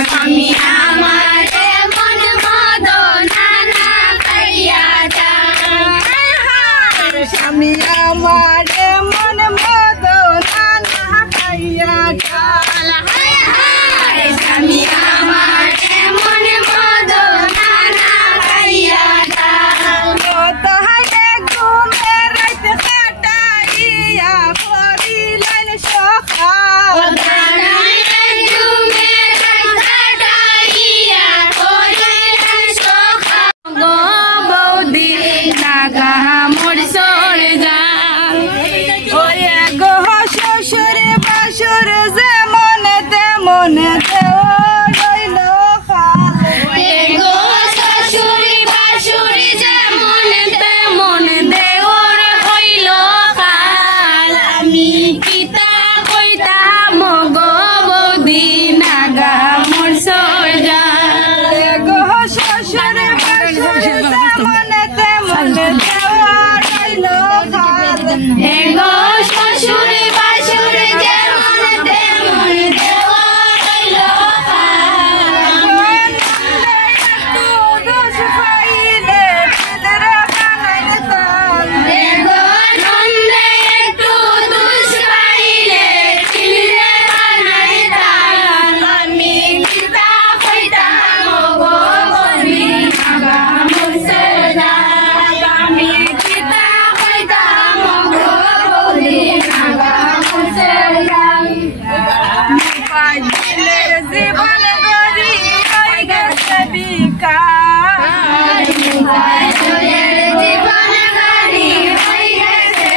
আমি আমারে মন মদনা না করিয়া যান স্বামী আমারে মন মদনা না করিয়া যান স্বামী আমারে মন মদনা না করিয়া যান তাহারে ঘুমে রাত কাটাইয়া করিলেন সকাল শ্বশুর বাসুর যেমন তেমন দেওয়া রইল শ্বশুরি বাসুরি যেমন তেমন দেওর হইল কাল আমি পিতা কইতাম গো বৌদি নাগা মোর সজা শ্বশুর বাসুর যেমন তেমন দেওয়া রইল এগো শ্বশুরি বাসুরি যেমন তেমন দেওয়া হইল কাল দোষ পাইলে ছেলেরা বানাইলে তাল এগো নন্দে একটু দুষ পাইলে ছিলরে বানাই তাল আমি পিতা কইতাম গো বৌদি নাগা মোর সজা আমি পিতা কইতাম গো বৌদি নাগা মোর সজা পাইলের জীবন গড়ি হয়ে গেছে বিকার জীবন গাড়ি হয়ে গেছে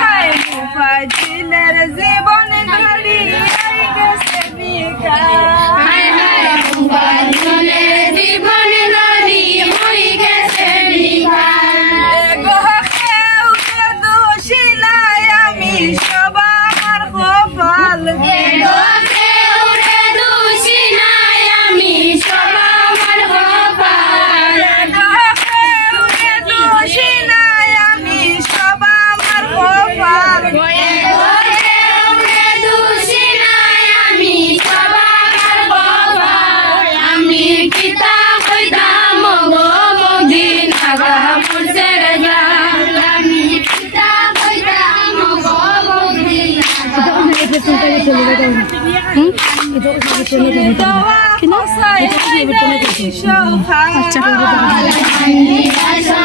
হায় পাইলের জীবন গড়ি হয়ে গেছে বিকার হায় হায় জীবন গাড়ি হয়ে গেছে কেউ দোষী নাই আমি সবার কপাল দোষী নাই আমি সব আমার কপাল কেউ দোষী নাই আমি সব আমার কপাল দোষী নাই আমি সব আমার কপাল আমি পিতা কইতাম গো বৌদি নাগা মোর সজা আমি পিতা কইতাম গো বৌদি আচ্ছা